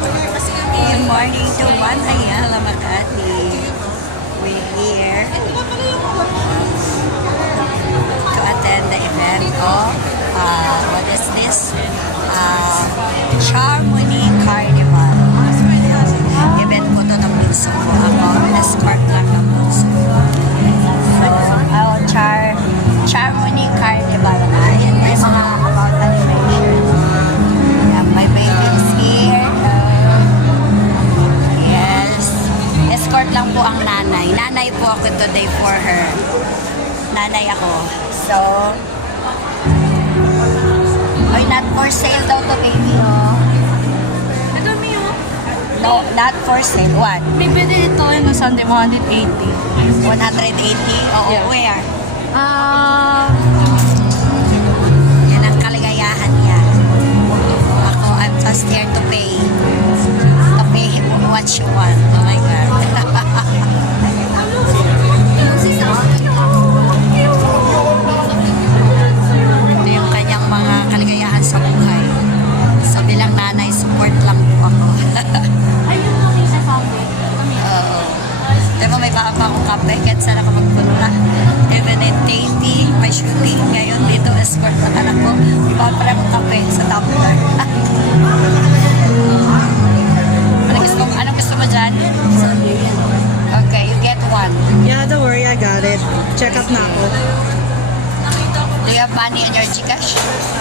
Good morning to One Ayala Makati. We're here to attend the event of, what is this? Charmony Carnival. Event po to ng bunso ko. Ako, escort lang ng bunso ko. So, Charmony Carnival. Ayan, may mga about animation. Ayan, my baby's here. Yes. Escort lang po ang nanay. Nanay po ako today for her. Nanay ako. So, ay, not for sale daw to baby, oh. Ito, Mio. No, not for sale. What? Bibili ito yung Sunday 180. 180? Oo, Yeah. where? Yan ang kaligayahan niya. Ako, I'm just here to pay. To pay him what you want. Oh my God. Ito yung kanyang mga kaligayahan sa buhay. So bilang nanay, support lang po ako. ayun lang yung sa Sunday. Oo. Diba may baka pa akong kape, kahit saan ako magpunta. Even in Katie, may shooting ngayon dito, escort ng anak ko. May baka pa akong kape sa Tumblr. Anong gusto mo dyan? Okay, you get one. Yeah, don't worry, I got it. Check out na ako. Do you have money on your Gcash?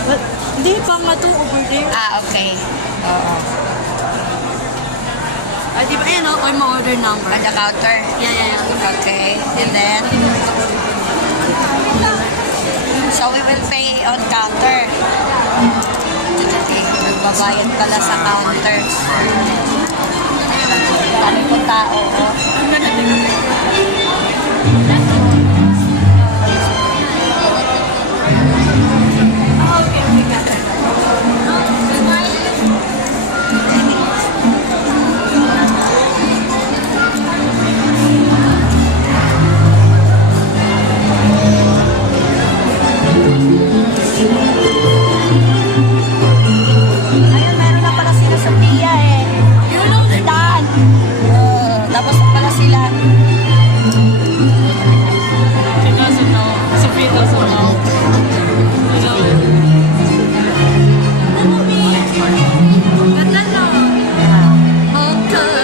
But, hindi pa nga ito over there. Ah, okay. Oo. Ah, di ba yan, oh? Or ma-order number. On the counter? Yeah. Okay, and then? So we will pay on counter. Okay, magbabayad pala sa counter. Dami po tao, oh. Ayun, meron na pala sila sa Pia eh. Daan. Tapos na pala sila. She doesn't know. Sophia doesn't know. You know it. Ganda na. Okay.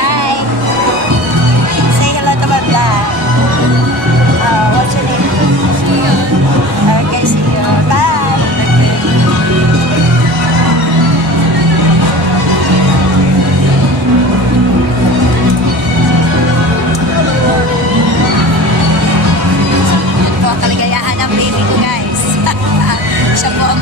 Hi. Say hello to my vlog. What's your name? Okay, see you. Bye. Yun po ang kaligayahan ng baby ko, guys. Siya po ang